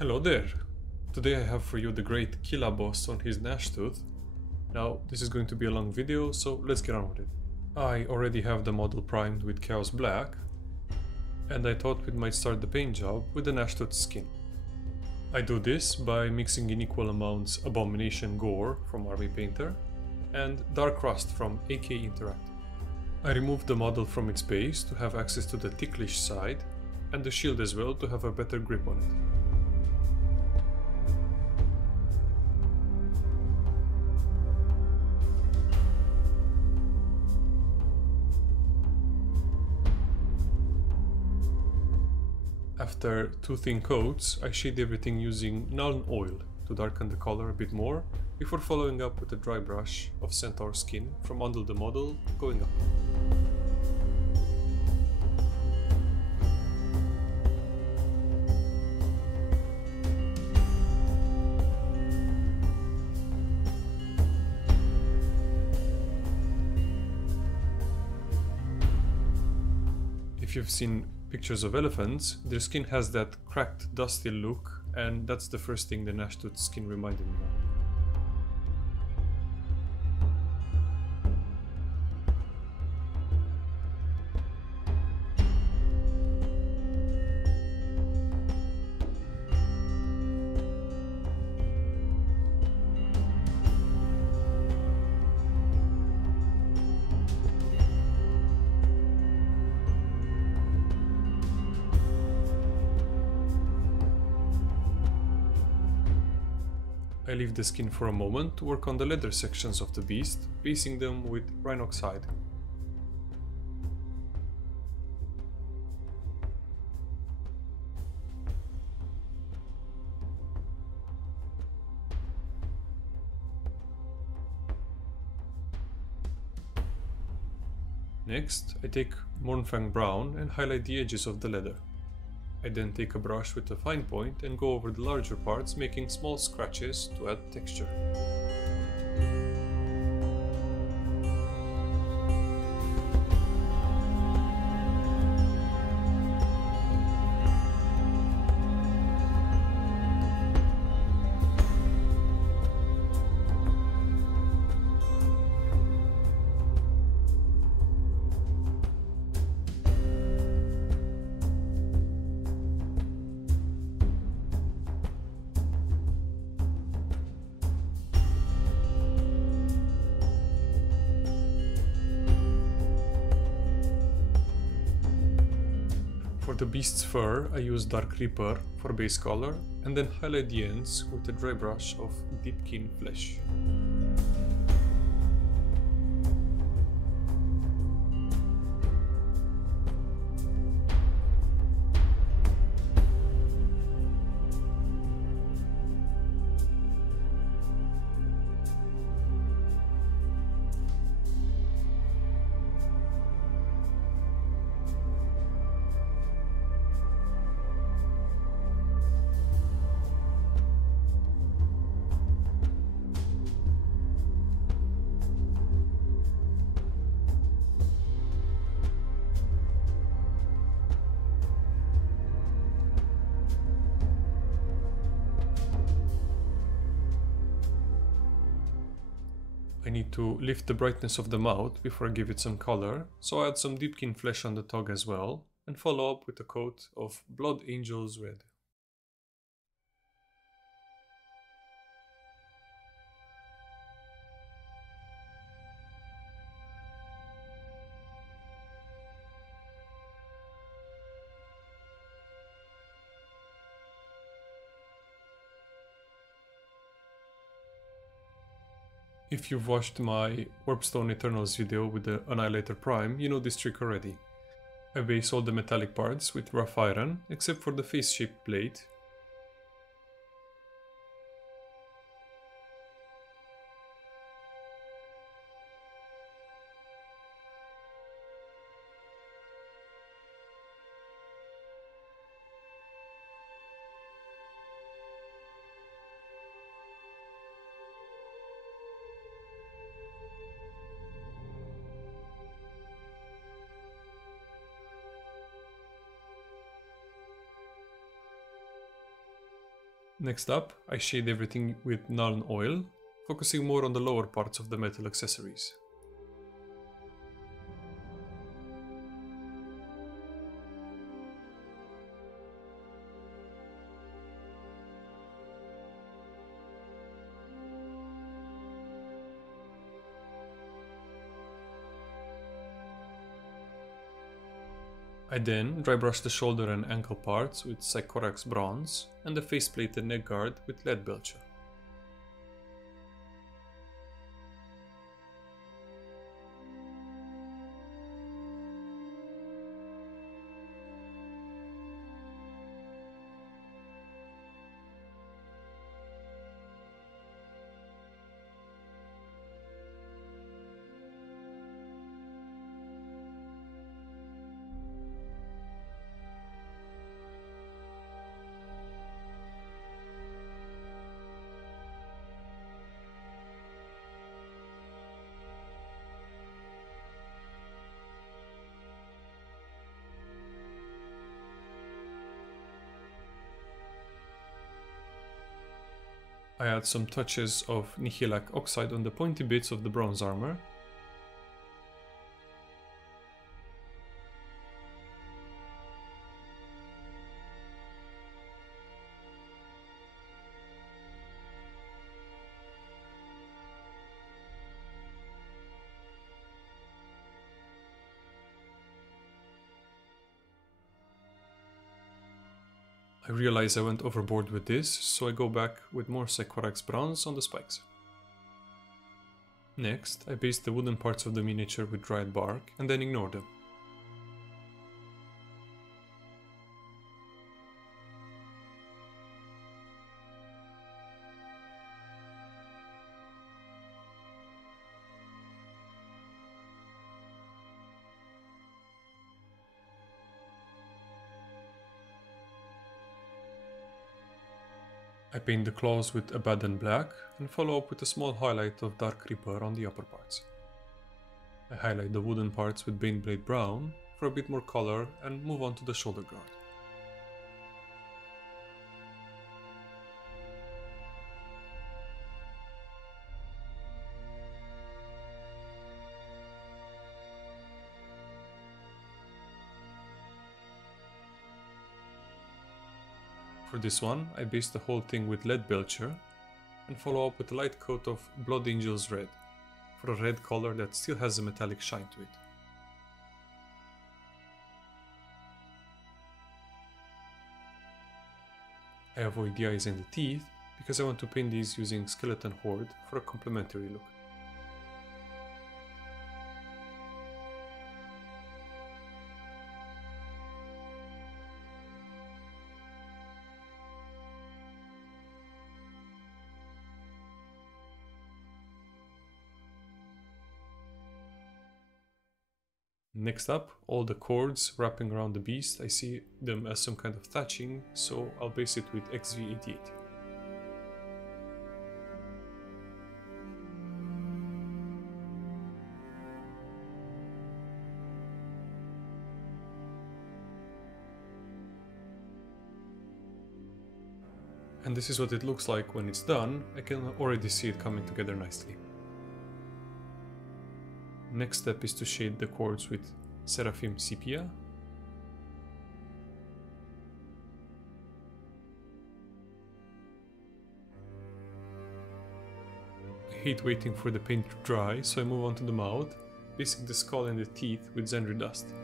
Hello there! Today I have for you the great Killaboss on his Gnashtooth. Now, this is going to be a long video, so let's get on with it. I already have the model primed with Chaos Black, and I thought we might start the paint job with the Gnashtooth skin. I do this by mixing in equal amounts Abomination Gore from Army Painter and Dark Rust from AK Interactive. I removed the model from its base to have access to the ticklish side, and the shield as well to have a better grip on it. After two thin coats, I shade everything using Nuln Oil to darken the color a bit more, before following up with a dry brush of Centaur Skin from under the model going up. If you've seen pictures of elephants, their skin has that cracked, dusty look, and that's the first thing the Gnashtooth skin reminded me of. I leave the skin for a moment to work on the leather sections of the beast, basing them with Rhinox Hide. Next, I take Mournfang Brown and highlight the edges of the leather. I then take a brush with a fine point and go over the larger parts, making small scratches to add texture. For the beast's fur, I use Dark Reaper for base color, and then highlight the ends with a dry brush of Deepkin Flesh. I need to lift the brightness of the mouth before I give it some color, so I add some Deepkin Flesh on the tog as well, and follow up with a coat of Blood Angel's Red. If you've watched my Warpstone Eternals video with the Annihilator Prime, you know this trick already. I base all the metallic parts with rough iron, except for the face-shaped plate. Next up, I shade everything with Nuln Oil, focusing more on the lower parts of the metal accessories. I then dry brush the shoulder and ankle parts with Sycorax Bronze and the faceplate and neck guard with Leadbelcher. I add some touches of Nihilakh Oxide on the pointy bits of the bronze armor. I realize I went overboard with this, so I go back with more Sycorax Bronze on the spikes. Next, I baste the wooden parts of the miniature with Dryad Bark and then ignore them. I paint the claws with Abaddon Balck and follow up with a small highlight of Dark Reaper on the upper parts. I highlight the wooden parts with Baneblade Brown for a bit more color and move on to the shoulder guard. For this one, I baste the whole thing with Leadbelcher and follow up with a light coat of Blood Angel's Red, for a red color that still has a metallic shine to it. I avoid the eyes and the teeth because I want to paint these using Skeleton Horde for a complementary look. Next up, all the cords wrapping around the beast, I see them as some kind of thatching, so I'll base it with XV88. And this is what it looks like when it's done. I can already see it coming together nicely. Next step is to shade the cords with Seraphim Sepia. I hate waiting for the paint to dry, so I move on to the mouth, basing the skull and the teeth with Zandri Dust.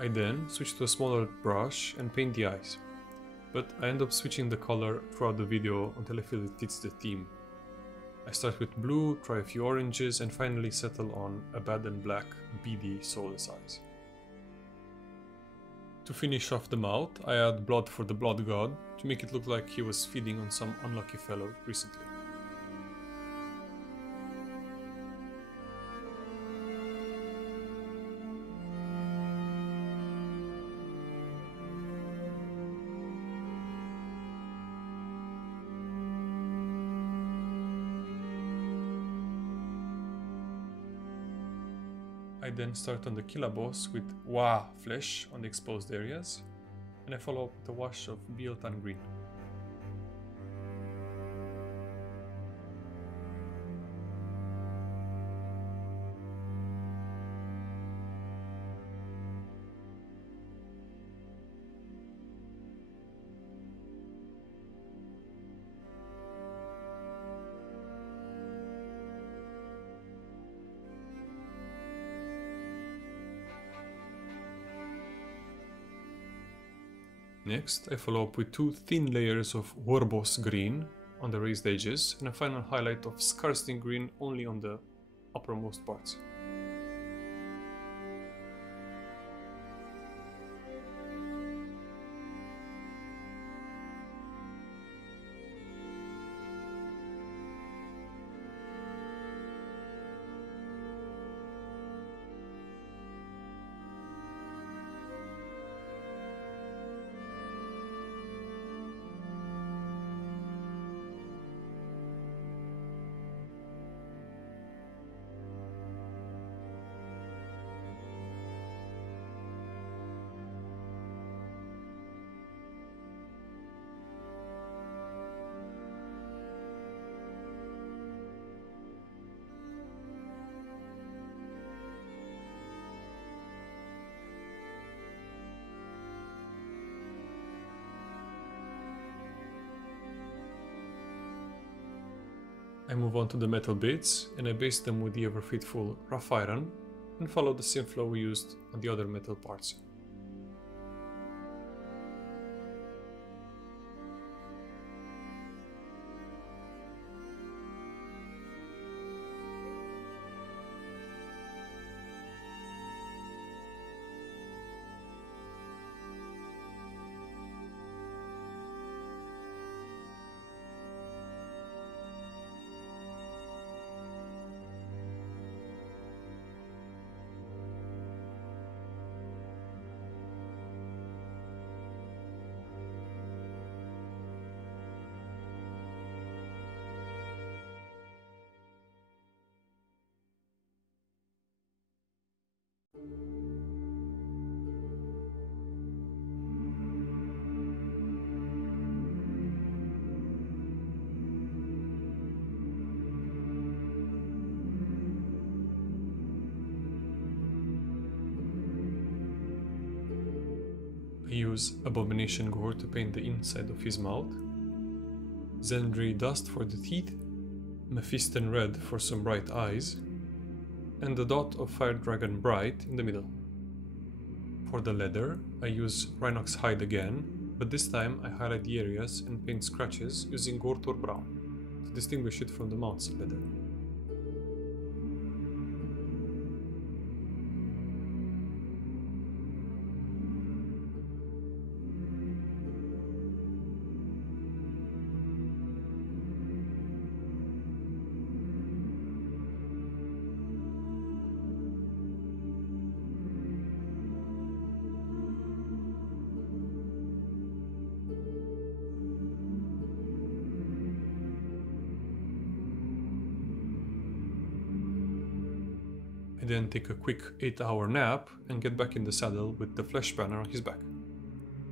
I then switch to a smaller brush and paint the eyes, but I end up switching the color throughout the video until I feel it fits the theme. I start with blue, try a few oranges, and finally settle on Abaddon Balck beady soulless eyes. To finish off the mouth, I add blood for the blood god to make it look like he was feeding on some unlucky fellow recently. I then start on the Killaboss with WAAAGH Flesh on the exposed areas, and I follow up with a wash of Biel-tan Green. Next, I follow up with 2 thin layers of Warboss Green on the raised edges and a final highlight of Skarsnik Green only on the uppermost parts. I move on to the metal bits and I base them with the ever faithful rough iron and follow the same flow we used on the other metal parts. I use Abomination Gore to paint the inside of his mouth, Zandri Dust for the teeth, Mephiston Red for some bright eyes, and a dot of Fire Dragon Bright in the middle. For the leather, I use Rhinox Hide again, but this time I highlight the areas and paint scratches using Centaur Brown to distinguish it from the mount's leather. I then take a quick 8-hour nap and get back in the saddle with the flesh banner on his back.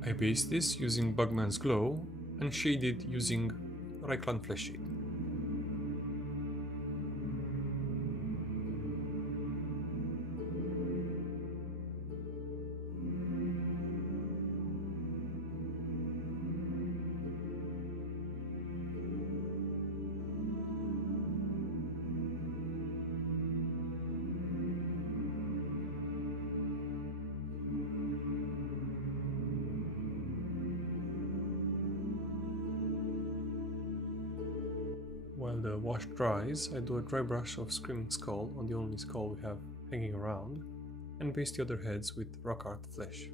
I base this using Bugman's Glow and shade it using Reichland Flesh Shade. While the wash dries, I do a dry brush of Screaming Skull on the only skull we have hanging around, and base the other heads with Rock Art Flesh.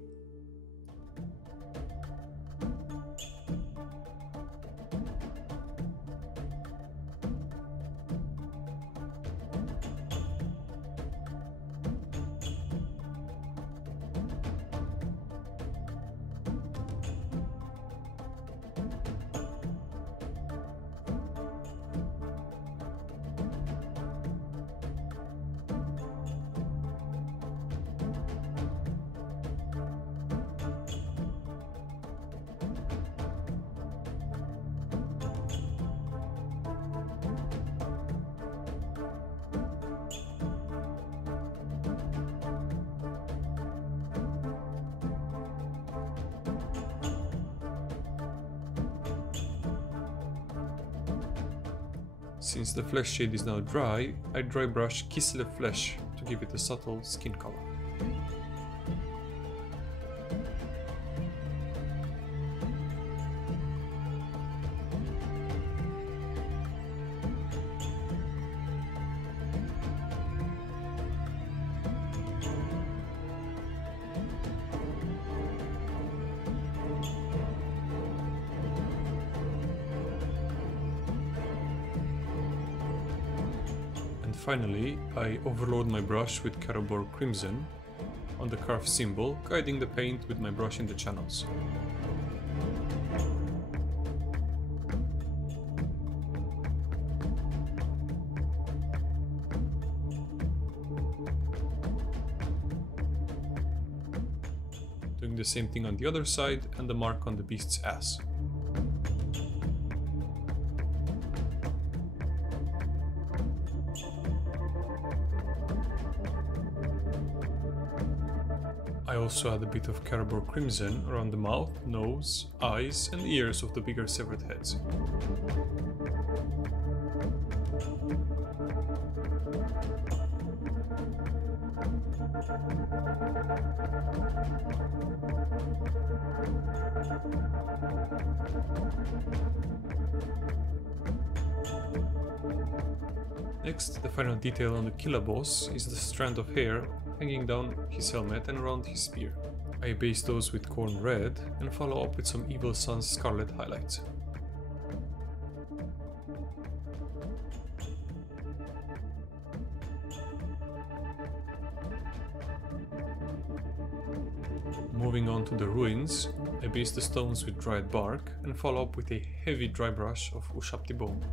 Since the flesh shade is now dry, I dry brush Killaboss Flesh to give it a subtle skin color. Finally, I overload my brush with Carroburg Crimson on the carved symbol, guiding the paint with my brush in the channels. Doing the same thing on the other side and the mark on the beast's ass. I also add a bit of Carroburg Crimson around the mouth, nose, eyes and ears of the bigger severed heads. Next, the final detail on the Killaboss is the strand of hair hanging down his helmet and around his spear. I base those with Corn Red and follow up with some Evil Sun's Scarlet highlights. Moving on to the ruins, I base the stones with Dryad Bark and follow up with a heavy dry brush of Ushapti Bone.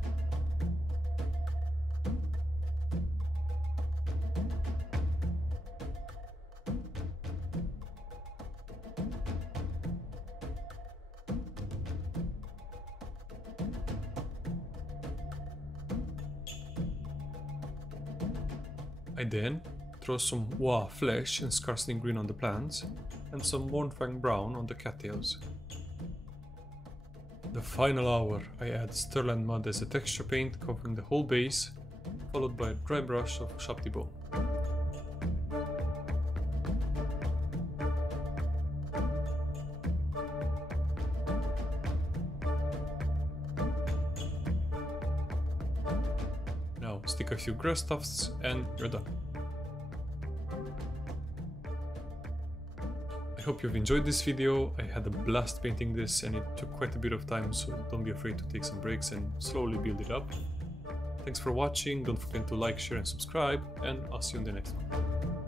I then throw some WAAAGH Flesh and Skarsnik Green on the plants, and some Mournfang Brown on the cattails. The final hour, I add Sterland Mud as a texture paint covering the whole base, followed by a dry brush of Ushapti Bone. Now stick a few grass tufts and you're done. I hope you've enjoyed this video. I had a blast painting this and it took quite a bit of time, so don't be afraid to take some breaks and slowly build it up. Thanks for watching, don't forget to like, share and subscribe, and I'll see you in the next one.